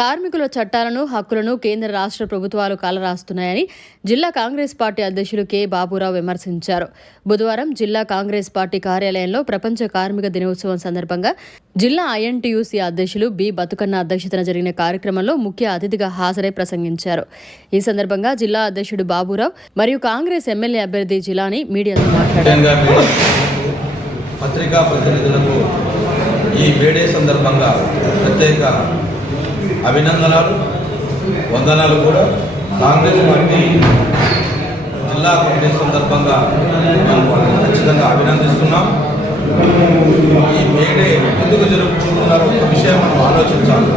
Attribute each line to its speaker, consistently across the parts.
Speaker 1: కార్మికుల చట్టాలను హక్కులను కేంద్ర రాష్ట్ర ప్రభుత్వాలు కాలరాస్తున్నాయని జిల్లా కాంగ్రెస్ పార్టీ అధ్యక్షులు కె. బాబురావు విమర్శించారు. బుధవారం జిల్లా కాంగ్రెస్ పార్టీ కార్యాలయంలో ప్రపంచ కార్మిక దినోత్సవం సందర్భంగా జిల్లా ఐఎన్టీయూసీ అధ్యక్షులు బి. బతుకన్న అధ్యక్షతన జరిగిన కార్యక్రమంలో ముఖ్య అతిథిగా హాజరై ప్రసంగించారు. ఈ సందర్భంగా జిల్లా అధ్యక్షుడు బాబురావు మరియు కాంగ్రెస్ ఎమ్మెల్యే అభ్యర్థి జిలాని మీడియాతో మాట్లాడారు.
Speaker 2: పత్రికా ప్రతినిధులకు ఈ మేడే సందర్భంగా ప్రత్యేక అభినందనలు వందనాలు కూడా. కాంగ్రెస్ పార్టీ జిల్లా కమిటీ సందర్భంగా మనం ఖచ్చితంగా అభినందిస్తున్నాం. ఈ మేడే ఎందుకు జరుపుకుంటున్నారో ఒక విషయం మనం ఆలోచించాలి.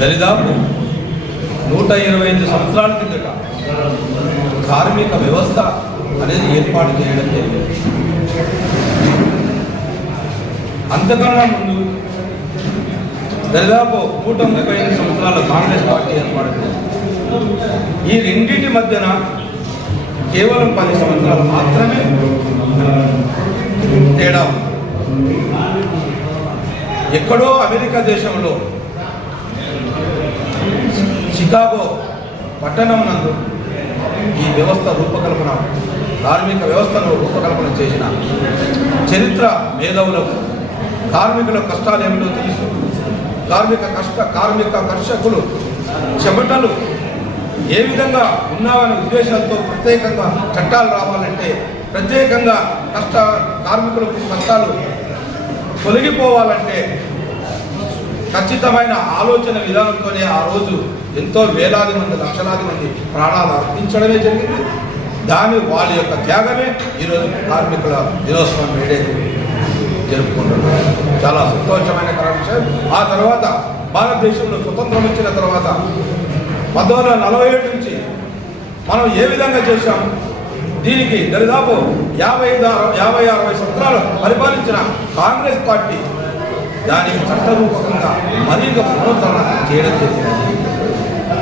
Speaker 2: దరిదాపు నూట ఇరవై ఐదు సంవత్సరాల కిందట కార్మిక వ్యవస్థ అనేది ఏర్పాటు చేయడం జరిగింది. అంతకన్నా ముందు దాదాపు నూట ముప్పై ఐదు సంవత్సరాల కాంగ్రెస్ పార్టీ ఏర్పడింది. ఈ రెండింటి మధ్యన కేవలం పది సంవత్సరాలు మాత్రమే తేడా ఎక్కడో అమెరికా దేశంలో చికాగో పట్టణం నందు ఈ వ్యవస్థ రూపకల్పన కార్మిక వ్యవస్థను రూపకల్పన చేసిన చరిత్ర మేధావులకు కార్మికుల కష్టాలు ఏమిటో తెలుసు. కార్మిక కష్ట కార్మిక కర్షకులు చెమటలు ఏ విధంగా ఉన్నామనే ఉద్దేశాలతో ప్రత్యేకంగా చట్టాలు రావాలంటే ప్రత్యేకంగా కష్ట కార్మికులకు కష్టాలు తొలగిపోవాలంటే ఖచ్చితమైన ఆలోచన విధానంతోనే ఆ రోజు ఎంతో వేలాది మంది లక్షలాది మంది ప్రాణాలు అర్పించడమే జరిగింది. దాని వాళ్ళ యొక్క త్యాగమే ఈరోజు కార్మికుల దినోత్సవం వేడే జరుపుకుంటున్నారు. చాలా సంతోషమైన విషయం ఆ తర్వాత భారతదేశంలో స్వతంత్రం వచ్చిన తర్వాత పంతొమ్మిది వందల నలభై ఏడు నుంచి మనం ఏ విధంగా చేశాం? దీనికి దరిదాపు యాభై ఐదు అరవై- యాభై అరవై సంవత్సరాలు పరిపాలించిన కాంగ్రెస్ పార్టీ దానికి చట్టరూపకంగా మరింత పునరుద్ధరణ చేయడం జరిగింది.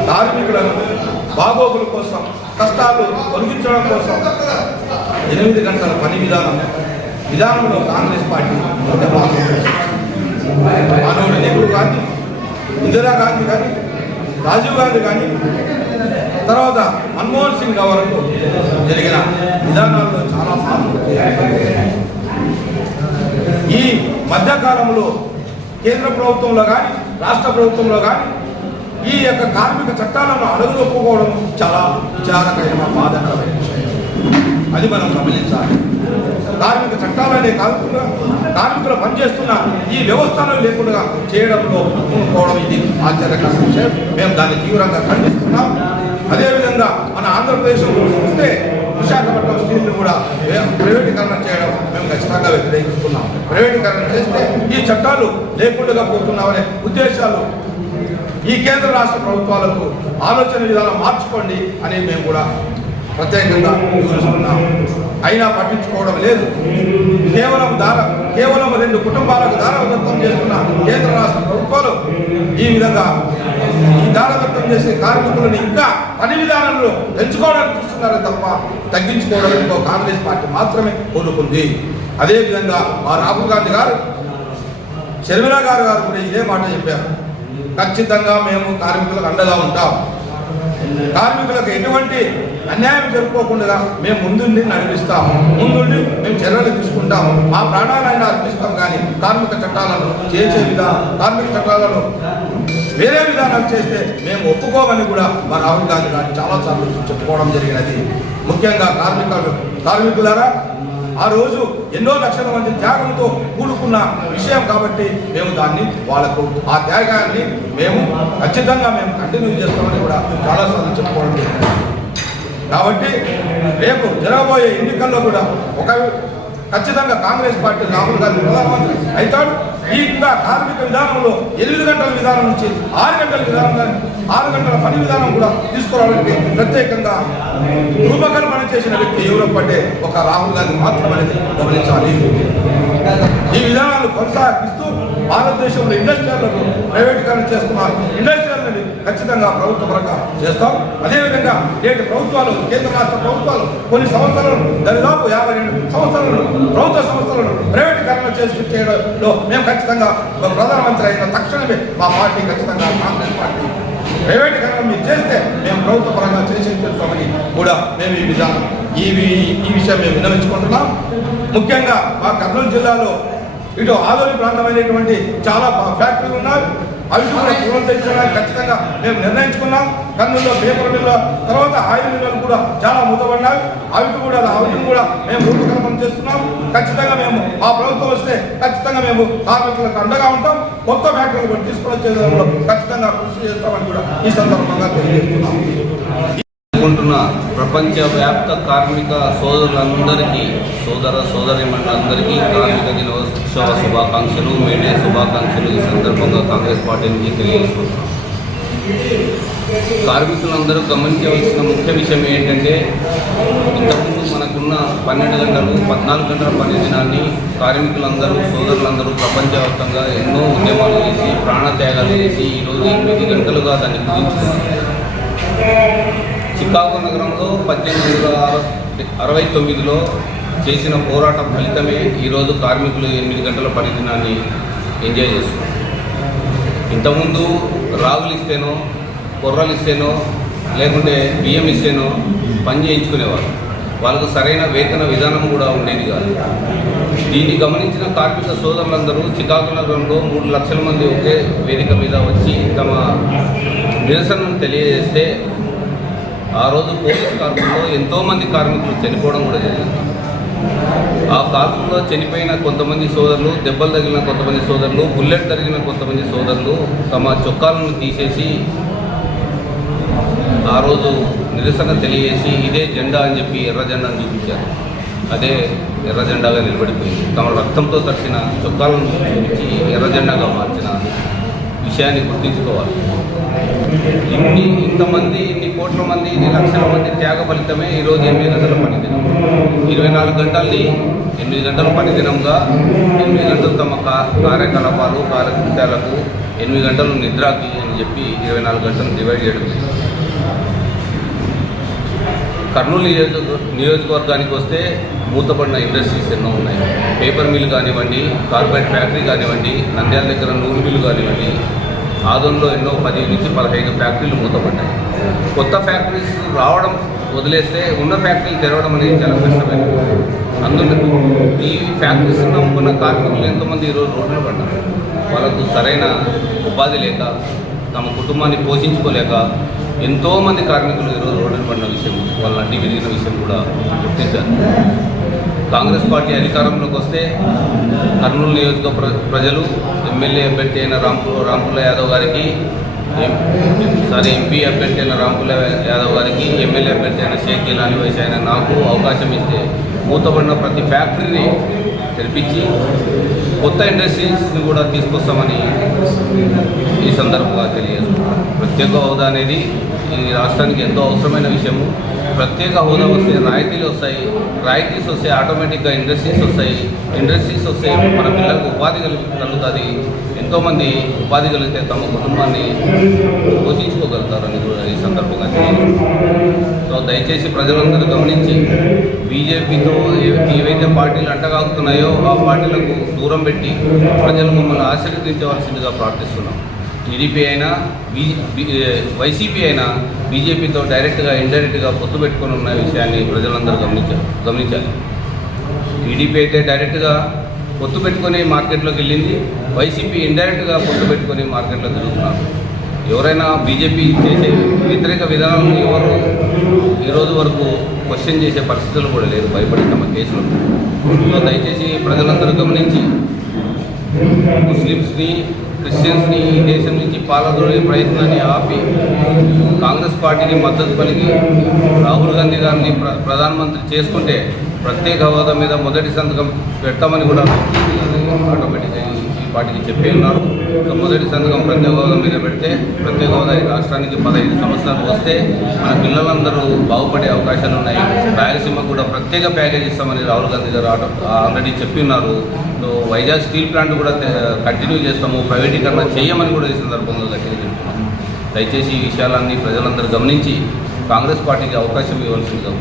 Speaker 2: కార్మికులను బాగోగుల కోసం కష్టాలు తొలగించడం కోసం ఎనిమిది గంటల పని విధానం విధానంలో కాంగ్రెస్ పార్టీ మానవుడు నెహ్రూ గాంధీ ఇందిరా గాంధీ కానీ రాజీవ్ గాంధీ కానీ తర్వాత మన్మోహన్ సింగ్ వరకు జరిగిన విధానాల్లో చాలా మార్పులు ఈ మధ్యకాలంలో కేంద్ర ప్రభుత్వంలో కానీ రాష్ట్ర ప్రభుత్వంలో కానీ ఈ యొక్క కార్మిక చట్టాలను అడుగుదొప్పుకోవడం చాలా విచారకరమైన బాధకరమైన విషయం అది మనం గమనించాలి. కార్మిక చట్టాలనే కాకుండా కార్మికులు పనిచేస్తున్న ఈ వ్యవస్థను లేకుండా చేయడంలో పోవడం ఇది ఆశ్చర్యకర విషయం. మేము దాన్ని తీవ్రంగా ఖండిస్తున్నాం. అదేవిధంగా మన ఆంధ్రప్రదేశ్లో చూస్తే విశాఖపట్నం స్టీల్ని కూడా ప్రైవేటీకరణ చేయడం మేము ఖచ్చితంగా వ్యతిరేకిస్తున్నాం. ప్రైవేటీకరణ చేస్తే ఈ చట్టాలు లేకుండా పోతున్నామనే ఉద్దేశాలు ఈ కేంద్ర రాష్ట్ర ప్రభుత్వాలకు ఆలోచన విధానం మార్చుకోండి అని మేము కూడా ప్రత్యేకంగా వివరిస్తున్నాం. అయినా పట్టించుకోవడం లేదు. కేవలం దార కేవలం రెండు కుటుంబాలకు దారదత్తం చేస్తున్న కేంద్ర రాష్ట్ర ప్రభుత్వాలు ఈ విధంగా ఈ దారవత్వం చేసే కార్మికులను ఇంకా పని విధానంలో పెంచుకోవడానికి చూస్తున్నారే తప్ప తగ్గించుకోవడానికి కాంగ్రెస్ పార్టీ మాత్రమే కోరుకుంది అదేవిధంగా మా రాహుల్ గాంధీ గారు షర్మిల గారు గారు కూడా ఇదే మాట చెప్పారు. ఖచ్చితంగా మేము కార్మికులకు అండగా ఉంటాం. కార్మికులకు ఎటువంటి అన్యాయం జరుపుకోకుండా మేము ముందుండి నడిపిస్తాము. ముందుండి మేము చర్యలు తీసుకుంటాము. మా ప్రాణాలైనా అర్పిస్తాం కానీ కార్మిక చట్టాలను చేసే విధానం కార్మిక చట్టాలను వేరే విధానాలు చేస్తే మేము ఒప్పుకోమని కూడా మా రాహుల్ గాంధీ గారు చాలాసార్లు చెప్పుకోవడం జరిగినది. ముఖ్యంగా కార్మిక కార్మికులారా ఆ రోజు ఎన్నో లక్షల మంది త్యాగంతో కూడుకున్న విషయం కాబట్టి మేము దాన్ని వాళ్ళకు ఆ త్యాగాన్ని మేము ఖచ్చితంగా మేము కంటిన్యూ చేస్తామని కూడా చాలాసార్లు చెప్పుకోవడం కాబట్టి రేపు జరగబోయే ఎన్నికల్లో కూడా ఒక ఖచ్చితంగా కాంగ్రెస్ పార్టీ రాహుల్ గాంధీ ప్రధానమంత్రి అవుతాడు. ఈ కార్మిక విధానంలో ఎనిమిది గంటల విధానం నుంచి ఆరు గంటల విధానం ఆరు గంటల పని విధానం కూడా తీసుకురావడానికి ప్రత్యేకంగా రూపకల్పన చేసిన వ్యక్తి ఎవరు ఒక రాహుల్ గాంధీ మాత్రమనేది గమనించాలి. ఈ విధానాలు కొనసాగిస్తూ భారతదేశంలో ఇండస్ట్రియల్ ప్రైవేటీకరణ చేస్తున్నారు. ఇండస్ట్రియల్ ఖచ్చితంగా ప్రభుత్వ పరంగా చేస్తాం. అదేవిధంగా నేటి ప్రభుత్వాలు కేంద్ర రాష్ట్ర ప్రభుత్వాలు కొన్ని సంవత్సరాలు దాదాపు యాభై రెండు సంవత్సరాలను ప్రభుత్వ సంస్థలను ప్రైవేటీకరణ చేసి చేయడంలో మేము ఖచ్చితంగా ప్రధానమంత్రి అయిన తక్షణమే మా పార్టీ ఖచ్చితంగా కాంగ్రెస్ పార్టీ ప్రైవేటీకరణ మీరు చేస్తే మేము ప్రభుత్వ పరంగా చేసి పెడతామని కూడా మేము ఈ విధానం ఈ ఈ విషయం మేము విన్నవించుకుంటున్నాం. ముఖ్యంగా మా కర్నూలు జిల్లాలో ఇటు ఆదోని ప్రాంతమైనటువంటి చాలా ఫ్యాక్టరీలు ఉన్నాయి. అవి కూడా పునరుద్ధరించడానికి ఖచ్చితంగా మేము నిర్ణయించుకున్నాం. కర్నూలులో పేపర్ మిల్లు తర్వాత ఆయిల్ మిల్లలు కూడా చాలా మూతపడినాయి అవి కూడా అవి కూడా మేము రూపకల్పన చేస్తున్నాం. ఖచ్చితంగా మేము ఆ ప్రభుత్వం వస్తే ఖచ్చితంగా మేము కార్మికులకు అండగా ఉంటాం. కొత్త ఫ్యాక్టరీలు కూడా తీసుకుని వచ్చేదానిలో ఖచ్చితంగా కృషి చేస్తామని కూడా ఈ సందర్భంగా తెలియజేస్తున్నాం.
Speaker 3: జరుపుకుంటున్న ప్రపంచవ్యాప్త కార్మిక సోదరులందరికీ సోదర సోదరిమణులందరికీ కార్మిక దినోత్సవ శుభాకాంక్షలు మేడే శుభాకాంక్షలు. ఈ సందర్భంగా కాంగ్రెస్ పార్టీ నుంచి తెలియజేసుకుంటున్నాం. కార్మికులందరూ గమనించవలసిన ముఖ్య విషయం ఏంటంటే ఇంతకుముందు మనకున్న పన్నెండు గంటలు పద్నాలుగు గంటల పని దినాన్ని కార్మికులందరూ సోదరులందరూ ప్రపంచవ్యాప్తంగా ఎన్నో ఉద్యమాలు చేసి ప్రాణత్యాగాలు చేసి ఈరోజు ఎనిమిది గంటలుగా దాన్ని కుదించుకున్నారు చికాగో నగరంలో పద్దెనిమిది వందల అరవై తొమ్మిదిలో చేసిన పోరాట ఫలితమే ఈరోజు కార్మికులు ఎనిమిది గంటల పనిదినాన్ని ఎంజాయ్ చేస్తున్నారు. ఇంతకుముందు రాగులు ఇస్తేనో కొర్రలు ఇస్తేనో లేకుంటే బియ్యం ఇస్తేనో పని చేయించుకునేవారు. వాళ్ళకు సరైన వేతన విధానం కూడా ఉండేది కాదు. దీన్ని గమనించిన కార్మిక సోదరులందరూ చికాగో నగరంలో మూడు లక్షల మంది ఒకే వేదిక మీద వచ్చి తమ నిరసనను తెలియజేస్తే ఆ రోజు పోలీస్ కార్మికుల్లో ఎంతోమంది కార్మికులు చనిపోవడం కూడా జరిగింది. ఆ కార్మికుల్లో చనిపోయిన కొంతమంది సోదరులు దెబ్బలు తగిలిన కొంతమంది సోదరులు బుల్లెట్ తగిలిన కొంతమంది సోదరులు తమ చొక్కాలను తీసేసి ఆ రోజు నిరసన తెలియజేసి ఇదే జెండా అని చెప్పి ఎర్ర జెండాను చూపించారు. అదే ఎర్ర జెండాగా నిలబడిపోయింది. తమ రక్తంతో తచ్చిన చొక్కాలను చూపించి ఎర్ర జెండాగా మార్చిన విషయాన్ని గుర్తించుకోవాలి. ఇన్ని ఇంతమంది కోట్ల మంది ఇది లక్షల మంది త్యాగ ఫలితమే ఈరోజు ఎనిమిది గంటల పనిదినం ఇరవై నాలుగు గంటల్ని ఎనిమిది గంటల పనిదినంగా ఎనిమిది గంటలు తమ కార్యకలాపాలు కార్యకృత్యాలకు ఎనిమిది గంటలు నిద్రకి అని చెప్పి ఇరవై నాలుగు గంటలు డివైడ్ చేయడం కర్నూలు నియోజక నియోజకవర్గానికి వస్తే మూతపడిన ఇండస్ట్రీస్ ఎన్నో ఉన్నాయి. పేపర్ మిల్ కానివ్వండి కార్పొరేట్ ఫ్యాక్టరీ కానివ్వండి నంద్యాల దగ్గర నూనె మిల్లు కానివ్వండి ఆదంలో ఎన్నో పది నుంచి పదహైదు ఫ్యాక్టరీలు మూతపడ్డాయి. కొత్త ఫ్యాక్టరీస్ రావడం వదిలేస్తే ఉన్న ఫ్యాక్టరీలు తెరవడం అనేది చాలా కష్టమైనది అందులో ఈ ఫ్యాక్టరీస్ నమ్ముకున్న కార్మికులు ఎంతోమంది ఈరోజు రోడ్లు పడ్డారు. వాళ్ళకు సరైన ఉపాధి లేక తమ కుటుంబాన్ని పోషించుకోలేక ఎంతోమంది కార్మికులు ఈరోజు రోడ్డు పడిన విషయం వాళ్ళ అడ్డి విరిగిన విషయం కూడా గుర్తించారు. కాంగ్రెస్ పార్టీ అధికారంలోకి వస్తే కర్నూలు నియోజక ప్ర- ప్రజలు ఎమ్మెల్యే అభ్యర్థి అయిన రాంపు రాంపుల యాదవ్ గారికి సారీ ఎంపీ అభ్యర్థి అయిన రాంపుల యాదవ్ గారికి ఎమ్మెల్యే అభ్యర్థి అయిన షేక్ గిలాని వయసు అయిన నాకు అవకాశం ఇస్తే మూతపడిన ప్రతి ఫ్యాక్టరీని తెరిపించి కొత్త ఇండస్ట్రీస్ని కూడా తీసుకొస్తామని ఈ సందర్భంగా తెలియదు ప్రత్యేక హోదా అనేది ఈ రాష్ట్రానికి ఎంతో అవసరమైన విషయము. ప్రత్యేక హోదా వస్తే రాయితీలు వస్తాయి. రాయితీస్ వస్తే ఆటోమేటిక్గా ఇండస్ట్రీస్ వస్తాయి. ఇండస్ట్రీస్ వస్తే మన పిల్లలకు ఉపాధి కలుగు కలుగుతుంది. ఎంతోమంది ఉపాధి కలిగితే తమ కుటుంబాన్ని పోషించుకోగలుగుతారని కూడా ఈ సందర్భంగా సో దయచేసి ప్రజలందరూ గమనించి బీజేపీతో ఏవైతే పార్టీలు అంటగాగుతున్నాయో ఆ పార్టీలకు దూరం పెట్టి ప్రజలు మమ్మల్ని ఆశీర్వదించవలసిందిగా ప్రార్థిస్తున్నాం. టీడీపీ అయినా వైసీపీ అయినా బీజేపీతో డైరెక్ట్గా ఇండైరెక్ట్గా పొత్తు పెట్టుకొని ఉన్న విషయాన్ని ప్రజలందరూ గమనించారు గమనించాలి. టీడీపీ అయితే డైరెక్ట్గా పొత్తు పెట్టుకొని మార్కెట్లోకి వెళ్ళింది వైసీపీ ఇండైరెక్ట్గా పొత్తు పెట్టుకొని మార్కెట్లో తిరుగుతున్నారు. ఎవరైనా బీజేపీ చేసే వ్యతిరేక విధానాలను ఎవరు ఈరోజు వరకు క్వశ్చన్ చేసే పరిస్థితులు కూడా లేదు భయపడిన తమ కేసులు. సో దయచేసి ప్రజలందరూ గమనించి ముస్లిమ్స్ని క్రిస్టియన్స్ని ఈ దేశం నుంచి పాలదొరే ప్రయత్నాన్ని ఆపి కాంగ్రెస్ పార్టీకి మద్దతు పలికి రాహుల్ గాంధీ గారిని ప్ర ప్రధానమంత్రి చేసుకుంటే ప్రత్యేక హోదా మీద మొదటి సంతకం పెడతామని కూడా ఆటోమేటిక్గా వాటికి పార్టీకి చెప్పి ఉన్నారు. మొదటి సంతకం ప్రత్యేక హోదా మీద పెడితే ప్రత్యేక హోదా రాష్ట్రానికి పదహైదు సంవత్సరాలు వస్తే మన పిల్లలందరూ బాగుపడే అవకాశాలు ఉన్నాయి. రాయలసీమ కూడా ప్రత్యేక ప్యాకేజ్ ఇస్తామని రాహుల్ గాంధీ గారు ఆల్రెడీ చెప్పి ఉన్నారు. సో వైజాగ్ స్టీల్ ప్లాంట్ కూడా కంటిన్యూ చేస్తాము ప్రైవేటీకరణ చేయమని కూడా ఈ సందర్భంగా గట్టిగా చెప్తున్నాము దయచేసి ఈ విషయాలన్నీ ప్రజలందరూ గమనించి కాంగ్రెస్ పార్టీకి అవకాశం ఇవ్వాల్సిందిగా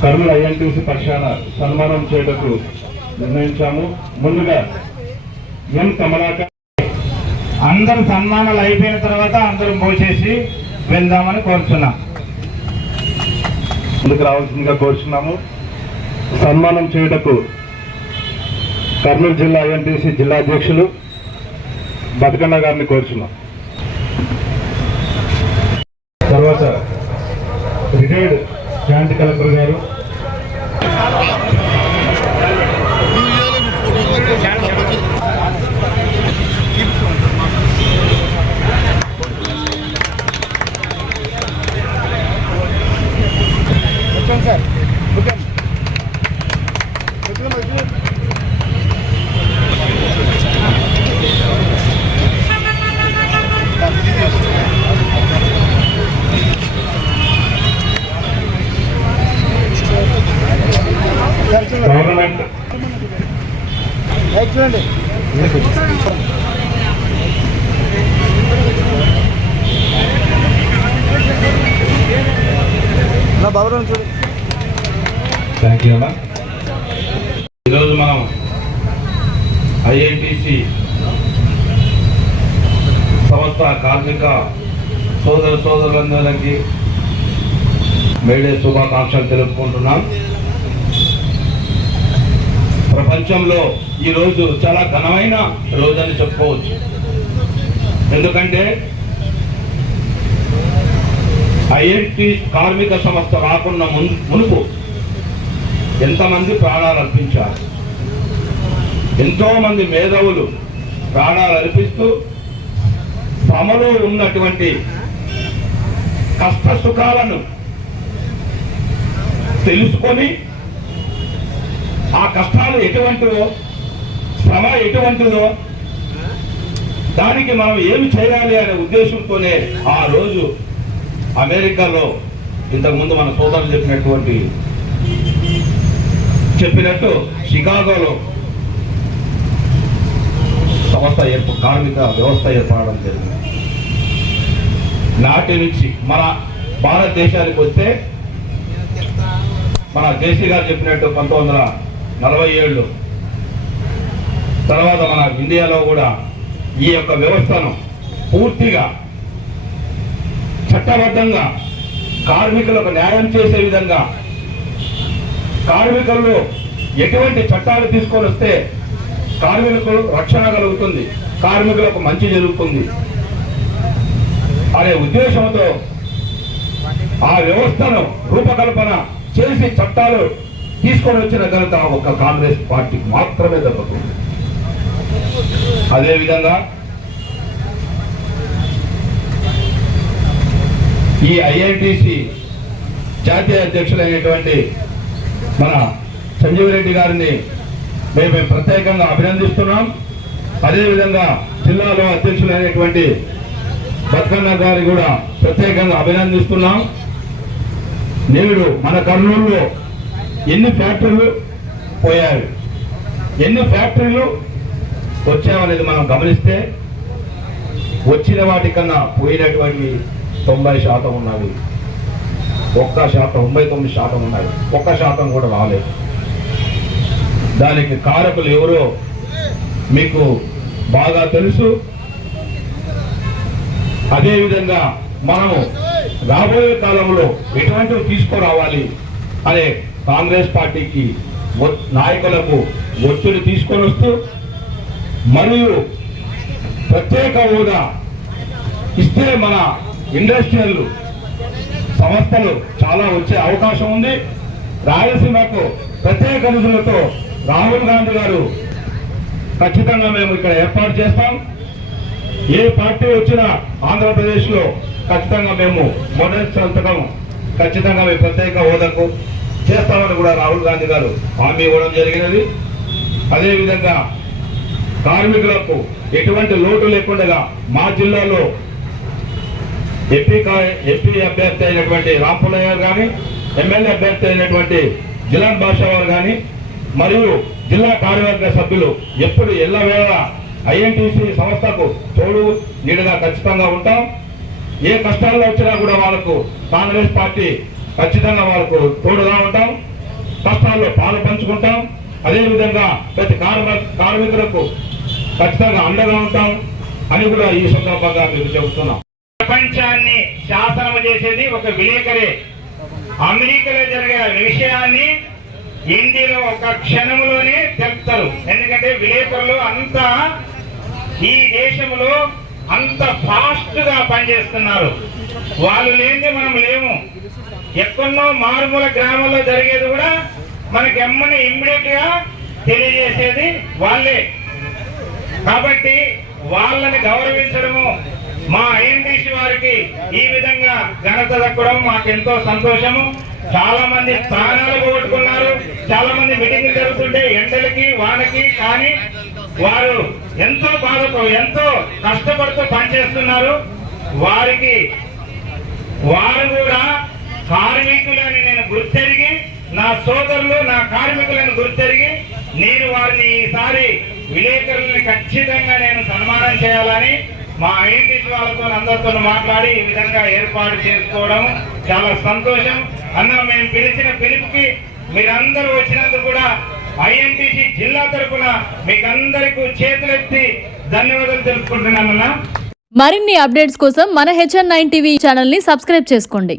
Speaker 4: కర్నూలు ఐఎన్టీసీ పక్షాన సన్మానం చేయటకు నిర్ణయించాము. ముందుగా ఎం కమలాకర్
Speaker 5: అందరు సన్మానాలు అయిపోయిన తర్వాత అందరూ పోసేసి వెళ్దామని కోరుతున్నాం.
Speaker 4: ముందుకు రావాల్సిందిగా కోరుచున్నాము. సన్మానం చేయుటకు కర్నూలు జిల్లా ఐఎన్టీసీ జిల్లా అధ్యక్షులు బతుకన్న గారిని కోరుచున్నాం. తర్వాత రిటైర్డ్ జాయింట్ కలెక్టర్ గారు. సార్ థ్యాంక్ యూ అమ్మా ఈరోజు మనం ఐఐటిసి సంస్థ కార్మిక సోదర సోదరులందరికీ మేడే శుభాకాంక్షలు తెలుపుకుంటున్నాం. ప్రపంచంలో ఈరోజు చాలా ఘనమైన రోజని చెప్పుకోవచ్చు. ఎందుకంటే ఐఎన్టి కార్మిక సంస్థ రాకుండా మునుపు ఎంతమంది ప్రాణాలు అర్పించారు. ఎంతోమంది మేధావులు ప్రాణాలు అర్పిస్తూ తమలో ఉన్నటువంటి కష్ట సుఖాలను తెలుసుకొని ఆ కష్టాలు ఎటువంటివో శ్రమ ఎటువంటిదో దానికి మనం ఏమి చేయాలి అనే ఉద్దేశంతోనే ఆ రోజు అమెరికాలో ఇంతకుముందు మన సోదరులు చెప్పినటువంటి చెప్పినట్టు షికాగోలో సంస్థ ఏర్ప కార్మిక వ్యవస్థ ఏర్పడడం జరిగింది. నాటి నుంచి మన భారతదేశానికి వస్తే మన జేసీ గారు చెప్పినట్టు పంతొమ్మిది వందల నలభై ఏళ్ళు. తర్వాత మన ఇండియాలో కూడా ఈ యొక్క వ్యవస్థను పూర్తిగా చట్టబద్ధంగా కార్మికులకు న్యాయం చేసే విధంగా కార్మికుల్లో ఎటువంటి చట్టాలు తీసుకొని వస్తే కార్మికులకు రక్షణ కలుగుతుంది. కార్మికులకు మంచి జరుగుతుంది. అనే ఉద్దేశంతో ఆ వ్యవస్థను రూపకల్పన చేసి చట్టాలు తీసుకొని వచ్చిన ఘనత ఒక కాంగ్రెస్ పార్టీకి మాత్రమే దక్కుతుంది అదేవిధంగా ఈ ఐఐటిసి జాతీయ అధ్యక్షులైనటువంటి మన సంజీవ్ రెడ్డి గారిని మేము ప్రత్యేకంగా అభినందిస్తున్నాం. అదేవిధంగా జిల్లాలో అధ్యక్షులైనటువంటి బతుకన్న గారి కూడా ప్రత్యేకంగా అభినందిస్తున్నాం. నేడు మన కర్నూలులో ఎన్ని ఫ్యాక్టరీలు పోయాయి? ఎన్ని ఫ్యాక్టరీలు వచ్చామనేది మనం గమనిస్తే వచ్చిన వాటికన్నా పోయినటువంటి తొంభై శాతం ఉన్నవి ఒక్క శాతం తొంభై తొమ్మిది శాతం ఉన్నది. ఒక్క శాతం కూడా రాలేదు. దానికి కారకులు ఎవరో మీకు బాగా తెలుసు. అదేవిధంగా మనము రాబోయే కాలంలో ఎటువంటివి తీసుకురావాలి అనే కాంగ్రెస్ పార్టీకి నాయకులకు ఒత్తిడి తీసుకొని వస్తూ మరియు ప్రత్యేక హోదా ఇస్తే మన ఇండస్ట్రియల్ సంస్థలు చాలా వచ్చే అవకాశం ఉంది. రాయలసీమకు ప్రత్యేక నిధులతో రాహుల్ గాంధీ గారు ఖచ్చితంగా మేము ఇక్కడ ఏర్పాటు చేస్తాం. ఏ పార్టీ వచ్చినా ఆంధ్రప్రదేశ్లో ఖచ్చితంగా మేము మొదటి సంతకం ఖచ్చితంగా మేము ప్రత్యేక హోదాకు చేస్తామని కూడా రాహుల్ గాంధీ గారు హామీ ఇవ్వడం జరిగినది. అదేవిధంగా కార్మికులకు ఎటువంటి లోటు లేకుండా మా జిల్లాలో ఎంపీ ఎంపీ అభ్యర్థి అయినటువంటి రాంపుల్లయ్య గారు కానీ ఎమ్మెల్యే అభ్యర్థి అయినటువంటి జిలాన్ బాషా గారు కానీ మరియు జిల్లా కార్యవర్గ సభ్యులు ఎప్పుడు ఎల్లవేళ ఐఎన్టీసీ సంస్థకు తోడు నీడగా ఖచ్చితంగా ఉంటాం. ఏ కష్టాల్లో వచ్చినా కూడా వాళ్ళకు కాంగ్రెస్ పార్టీ ఖచ్చితంగా వాళ్ళకు తోడుగా ఉంటాం. కష్టాల్లో పాలు పంచుకుంటాం. అదేవిధంగా ప్రతి కార్మిక కార్మికులకు ఖచ్చితంగా అండగా ఉంటాం అని కూడా ఈ సందర్భంగా మీకు చెబుతున్నాం.
Speaker 5: ప్రపంచాన్ని శాసనం చేసేది ఒక విలేకరే. అమెరికాలో జరిగే విషయాన్ని హిందీలో ఒక క్షణంలోనే తెలుపుతారు ఎందుకంటే విలేకరులు అంత ఈ దేశంలో అంత ఫాస్ట్గా పనిచేస్తున్నారు. వాళ్ళు లేనిదే మనం లేము. ఎక్కడో మారుమూల గ్రామంలో జరిగేది కూడా మనకి ఎమ్మని ఇమ్మీడియట్గా తెలియజేసేది వాళ్ళే. కాబట్టి వాళ్ళని గౌరవించడము మా ఐఎన్టీసీ వారికి ఈ విధంగా ఘనత దక్కడం మాకు ఎంతో సంతోషము. చాలా మంది ప్రాణాలు పోగొట్టుకున్నారు. చాలా మంది మీటింగ్లు జరుగుతుంటే ఎండలకి వానకి కానీ వారు ఎంతో బాధతో ఎంతో కష్టపడుతూ పనిచేస్తున్నారు. వారికి వారు కూడా కార్మికులని నేను గుర్తెరిగి నా సోదరులు నా కార్మికులను గుర్తెరిగి నేను వారిని ఈసారి విలేకరుల్ని ఖచ్చితంగా నేను సన్మానం చేయాలని మా ఐఎన్టీసీ వాళ్ళతో అందరితో మాట్లాడి ఈ విధంగా ఏర్పాటు చేసుకోవడం చాలా సంతోషం. అన్న మేము పిలిచిన పిలుపుకి మీరందరూ వచ్చినందుకు కూడా ఐఎన్టీసీ జిల్లా తరపున మీకందరికీ చేతులెత్తి ధన్యవాదాలు తెలుపుకుంటున్నానన్నా
Speaker 1: మరిన్ని అప్డేట్స్ కోసం మన హెచ్ఎన్ నైన్ టీవీ ఛానల్ని సబ్స్క్రైబ్ చేసుకోండి.